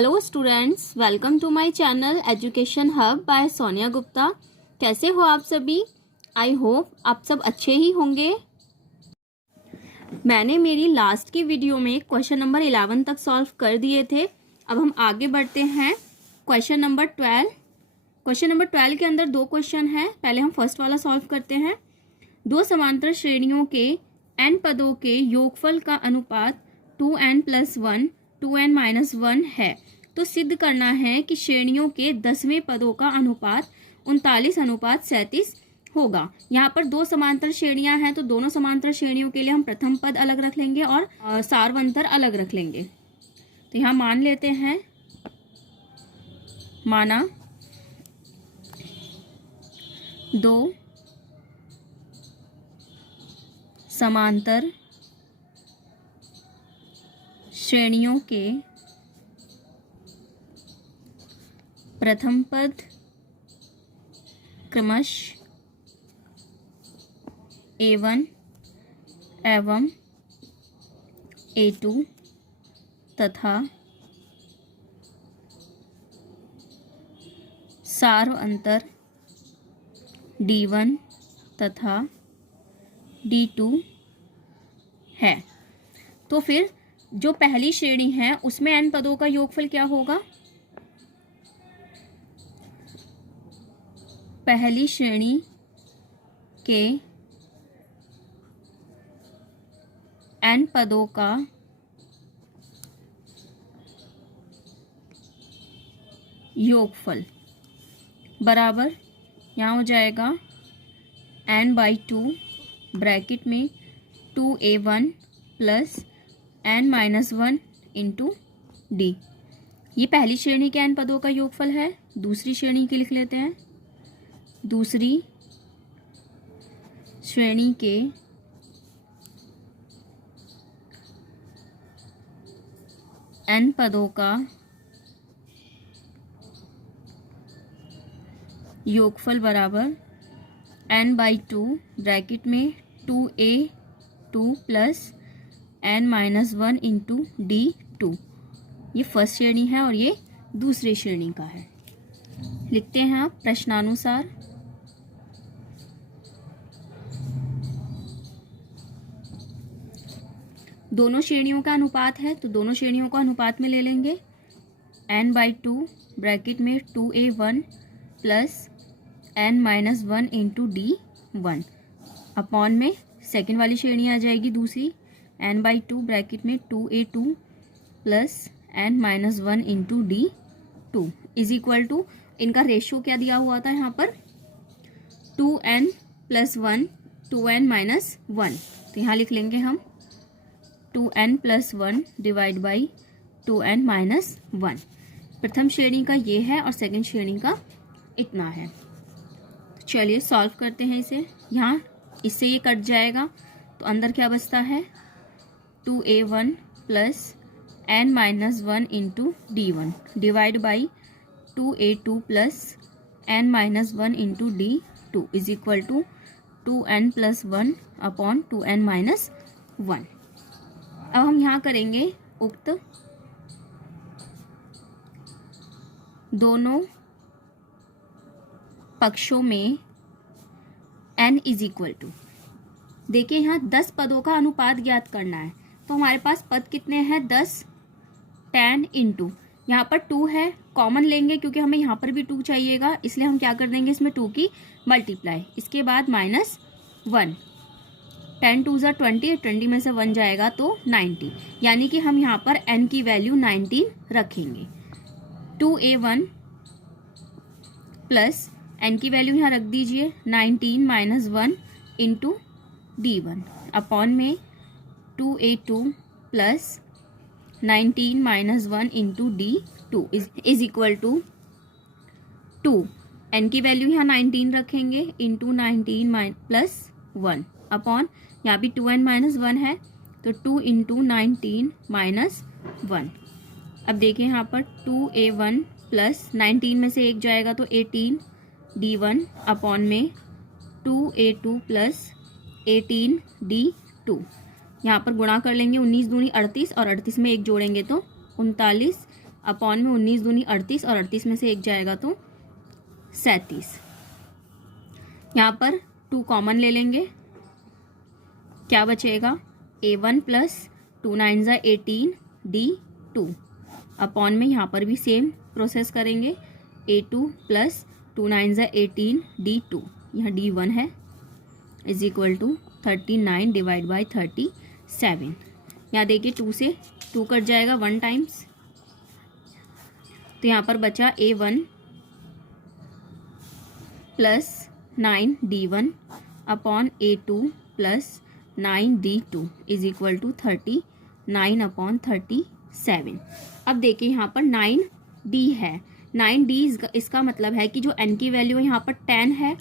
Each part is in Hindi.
Hello students, welcome to my channel education hub by Sonia Gupta. कैसे हो आप सभी? आई होप आप सब अच्छे ही होंगे। मैंने मेरी लास्ट की वीडियो में क्वेश्चन नंबर 11 तक सॉल्व कर दिए थे। अब हम आगे बढ़ते हैं क्वेश्चन नंबर 12। क्वेश्चन नंबर 12 के अंदर दो क्वेश्चन हैं। पहले हम फर्स्ट वाला सॉल्व करते हैं। दो समांतर श्रेणियों के n पदों के योगफल का अनुपात 2n+1 2n-1 है, तो सिद्ध करना है कि श्रेणियों के 10वें पदों का अनुपात 39:37 होगा। यहाँ पर दो समांतर श्रेणियां हैं, तो दोनों समांतर श्रेणियों के लिए हम प्रथम पद अलग रख लेंगे और सारवंतर अलग रख लेंगे। तो यहाँ मान लेते हैं, माना दो समांतर श्रेणियों के प्रथम पद क्रमशः A1 एवं A2 तथा सार्व अंतर D1 तथा D2 है। तो फिर जो पहली श्रेणी है उसमें n पदों का योगफल क्या होगा? पहली श्रेणी के n पदों का योगफल बराबर यहाँ हो जाएगा n/2 ब्रैकेट में 2a1 plus n-1 into D. ये पहली श्रेणी के n पदों का योगफल है। दूसरी श्रेणी के लिख लेते हैं। दूसरी श्रेणी के n पदों का योगफल बराबर n/2 ब्रैकेट में 2a2 plus n-1 into D2। ये फर्स्ट श्रेणी है और ये दूसरी श्रेणी का है। लिखते हैं आप प्रश्नानुसार। दोनों श्रेणियों का अनुपात है, तो दोनों श्रेणियों को अनुपात में ले लेंगे। n/2 ब्रैकेट में 2a1 plus n-1 into D1 upon में सेकेंड वाली श्रेणी आ जाएगी दूसरी, n/2 ब्रैकेट में 2a2 plus n-1 into D2 is equal to, इनका रेशियो क्या दिया हुआ था यहाँ पर? 2n+1 2n-1। तो यहाँ लिख लेंगे हम 2n+1 डिवाइड बाई 2n-1। प्रथम श्रेणी का ये है और सेकंड श्रेणी का इतना है। तो चलिए सॉल्व करते हैं इसे। यहाँ इससे ये कट जाएगा तो अंदर क्या बचता है? 2a1 plus n-1 into D1 divide by 2a2 plus n-1 into D2 is equal to 2n+1 upon 2n-1। अब हम यहाँ करेंगे उक्त दोनों पक्षों में n इज इक्वल टू, देखिए यहाँ 10 पदों का अनुपात ज्ञात करना है। तो हमारे पास पद कितने हैं? 10 10 इंटू यहाँ पर 2 है, कॉमन लेंगे क्योंकि हमें यहाँ पर भी 2 चाहिएगा, इसलिए हम क्या कर देंगे इसमें 2 की मल्टीप्लाई। इसके बाद -1, 10 2 ज़ा 20, 20 में से 1 जाएगा तो 90, यानी कि हम यहाँ पर n की वैल्यू 19 रखेंगे। 2a1 प्लस n की वैल्यू यहाँ रख दीजिए 19-1 इंटू D1 अपॉन में 2a2 plus 19-1 into D2 is equal to 2। n की वैल्यू यहाँ 19 रखेंगे इंटू 19 प्लस 1 अपॉन यहाँ भी 2n-1 है तो 2 इंटू 19-1। अब देखिए यहाँ पर 2a1 प्लस 19 में से 1 जाएगा तो 18 D1 अपॉन में 2a2 प्लस 18 D2। यहाँ पर गुणा कर लेंगे, 19 दूनी 38 और 38 में 1 जोड़ेंगे तो 39 अपॉन में 19 दूनी 38 और 38 में से 1 जाएगा तो 37। यहाँ पर 2 कॉमन ले लेंगे, क्या बचेगा A1 प्लस 2 9 ज़ा 18 D2 अपॉन में यहाँ पर भी सेम प्रोसेस करेंगे A2 प्लस 2 9 ज़ा 18 D2, यहाँ D1 है is equal to 39 divide by 37। यहाँ देखिए 2 से 2 कट जाएगा 1 टाइम्स, तो यहाँ पर बचा A1 plus 9 D1 upon A2 plus 9 D2 is equal to 39 upon 37। अब देखिए यहाँ पर 9D है, 9D इसका मतलब है कि जो n की वैल्यू है यहाँ पर 10 है,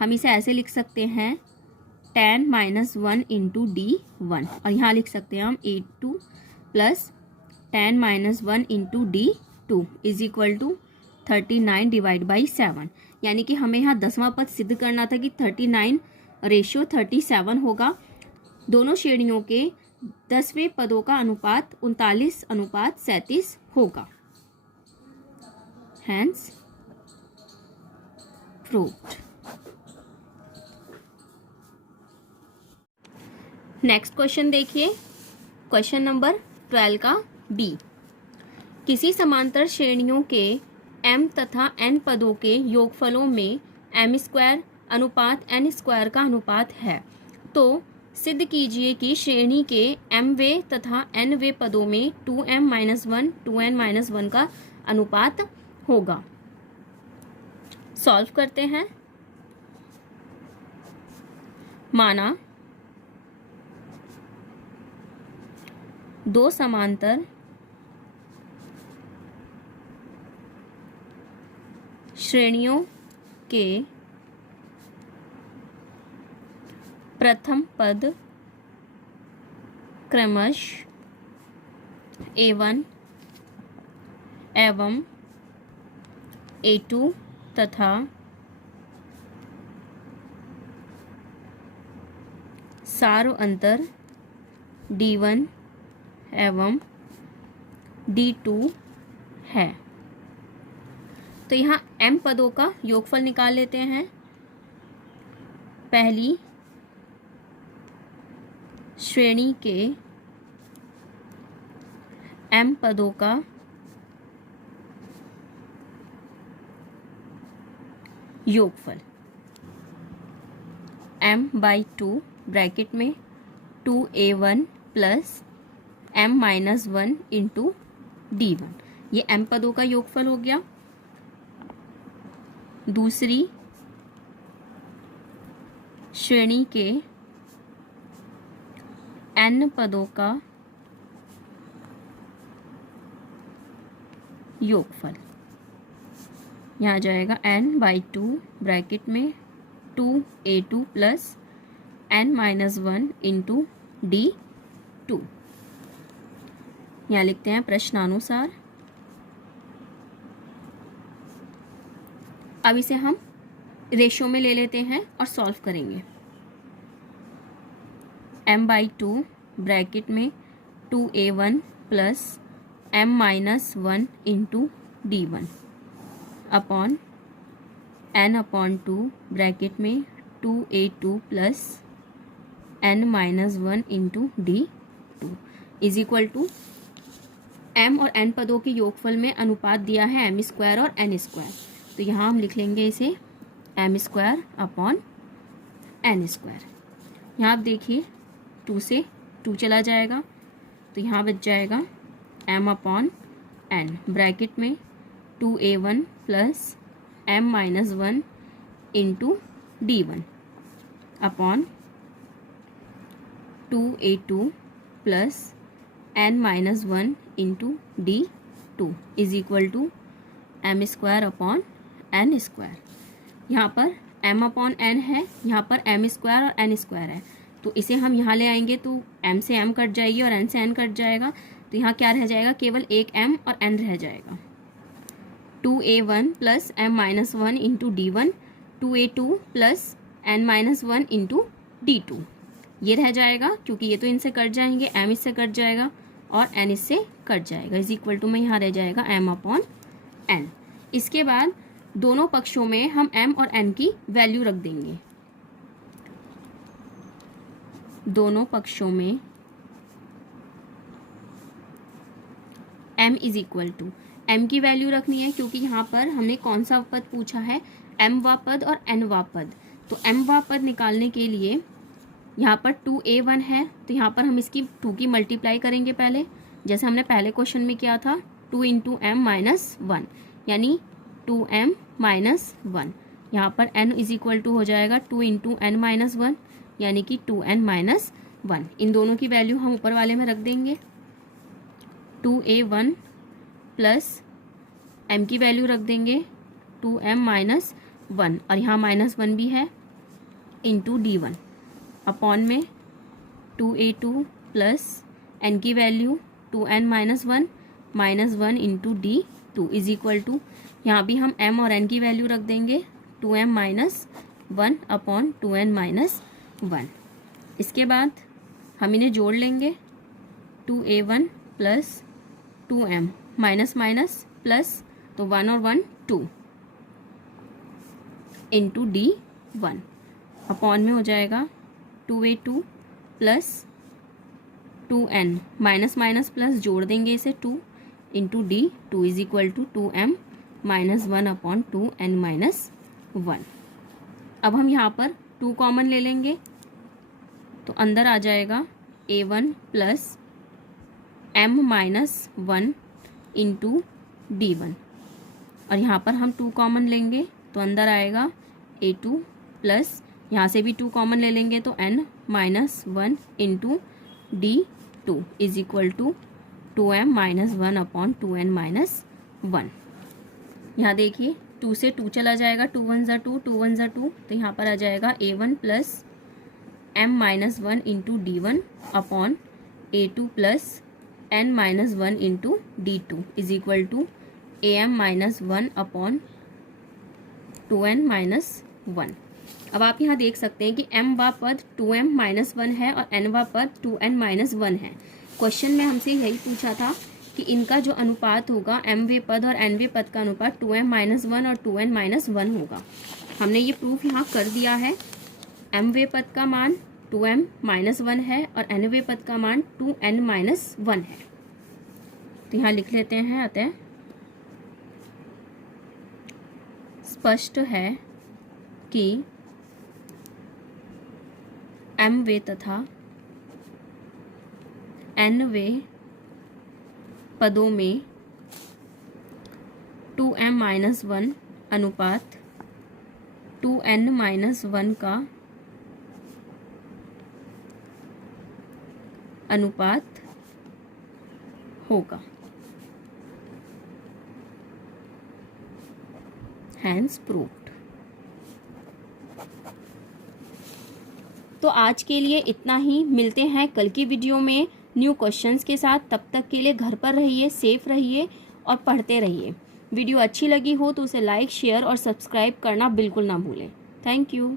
हम इसे ऐसे लिख सकते हैं 10 माइनस 1 इंटू D1, और यहाँ लिख सकते हैं हम A2 plus 10 minus 1 into D2 is equal to 39 divide by 7। यानी कि हमें यहाँ 10वां पद सिद्ध करना था कि 39 रेशियो 37 होगा। दोनों श्रेणियों के 10वें पदों का अनुपात 39:37 होगा। Hence proved. नेक्स्ट क्वेश्चन देखिए, क्वेश्चन नंबर 12 का बी। किसी समांतर श्रेणियों के m तथा n पदों के योगफलों में m स्क्वायर अनुपात n स्क्वायर का अनुपात है, तो सिद्ध कीजिए कि श्रेणी के mवें तथा nवें पदों में 2m-1 2n-1 का अनुपात होगा। सॉल्व करते हैं। माना दो समांतर श्रेणियों के प्रथम पद क्रमश A1 एवं A2 तथा सारो अंतर D1 एवं D2 है। तो यहाँ m पदों का योगफल निकाल लेते हैं। पहली श्रेणी के m पदों का योगफल m/2 ब्रैकेट में 2a1 plus m-1 into D1, ये m पदों का योगफल हो गया। दूसरी श्रेणी के n पदों का योगफल, यहाँ आ जाएगा n/2 ब्रैकेट में 2a2 plus n-1 into D2। यहाँ लिखते हैं प्रश्नानुसार। अब इसे हम रेशियो में ले लेते हैं और सॉल्व करेंगे। m/2 ब्रैकेट में 2a1 plus m-1 into D1 upon n/2 bracket में 2a2 plus n-1 into D2 is equal to m और n पदों के योगफल में अनुपात दिया है m स्क्वायर और n स्क्वायर, तो यहाँ हम लिख लेंगे इसे m square upon n square. यहाँ आप देखिए 2 से 2 चला जाएगा, तो यहाँ बच जाएगा m अपॉन n ब्रैकेट में 2a1 plus m-1 into D1 upon 2a2 plus n-1 into D2 is equal to m square upon n square. यहाँ पर m अपॉन n है, यहाँ पर m स्क्वायर और n स्क्वायर है, तो इसे हम यहाँ ले आएंगे तो m से m कट जाएगी और n से n कट जाएगा, तो यहाँ क्या रह जाएगा, केवल एक m और n रह जाएगा। 2a1 plus m-1 into D1, 2a2 plus n-1 into D2 ये रह जाएगा, क्योंकि ये तो इनसे कट जाएंगे, m इससे कट जाएगा, और n इससे कट जाएगा, इज इक्वल टू में यहाँ रह जाएगा m/n। इसके बाद दोनों पक्षों में हम m और n की वैल्यू रख देंगे। दोनों पक्षों में m is equal to, m की वैल्यू रखनी है क्योंकि यहाँ पर हमने कौन सा पद पूछा है, m वां पद और n वां पद। तो m वां पद निकालने के लिए यहाँ पर 2a1 है, तो यहाँ पर हम इसकी 2 की मल्टीप्लाई करेंगे पहले, जैसे हमने पहले क्वेश्चन में किया था, 2 × m-1 यानी 2m-1। यहाँ पर n इज इक्वल टू हो जाएगा 2 × n-1 यानी कि 2n-1। इन दोनों की वैल्यू हम ऊपर वाले में रख देंगे। 2a1 प्लस m की वैल्यू रख देंगे 2m-1 और यहाँ -1 भी है, इंटू d1 अपॉन में 2a2 प्लस n की value 2n-1 -1 into d2 is equal to, यहाँ भी हम m और n की वैल्यू रख देंगे 2m-1 अपॉन 2n-1। इसके बाद हम इन्हें जोड़ लेंगे, 2a1 plus 2m minus minus plus, तो 1 और 1 2 इंटू d1 अपॉन में हो जाएगा 2a2 plus 2n minus minus plus, जोड़ देंगे इसे 2 into d2 is equal to 2m-1 upon 2n-1। अब हम यहाँ पर 2 कॉमन ले लेंगे, तो अंदर आ जाएगा a1 plus m-1 into d1 और यहाँ पर हम 2 कॉमन लेंगे तो अंदर आएगा a2 प्लस, यहाँ से भी 2 कॉमन ले लेंगे तो n-1 into d2 is equal to 2m-1 upon 2n-1। यहाँ देखिए 2 से 2 चला जाएगा, 2 1 ज़ा 2, 2 1 ज़ा 2, तो यहाँ पर आ जाएगा a1 plus m-1 into d1 upon a2 plus n-1 into d2 is equal to am-1 upon 2n-1। अब आप यहाँ देख सकते हैं कि m वां पद 2m-1 है और n वां पद 2n-1 है। क्वेश्चन में हमसे यही पूछा था कि इनका जो अनुपात होगा m वें पद और n वें पद का अनुपात 2m-1 और 2n-1 होगा। हमने ये प्रूफ यहाँ कर दिया है। m वें पद का मान 2m-1 है और n वें पद का मान 2n-1 है। तो यहाँ लिख लेते हैं, अतः स्पष्ट है कि m वे तथा n वे पदों में 2m-1 अनुपात 2n-1 का अनुपात होगा। Hence proved. तो आज के लिए इतना ही, मिलते हैं कल की वीडियो में न्यू क्वेश्चंस के साथ। तब तक के लिए घर पर रहिए, सेफ रहिए और पढ़ते रहिए। वीडियो अच्छी लगी हो तो उसे लाइक, शेयर और सब्सक्राइब करना बिल्कुल ना भूलें। Thank you.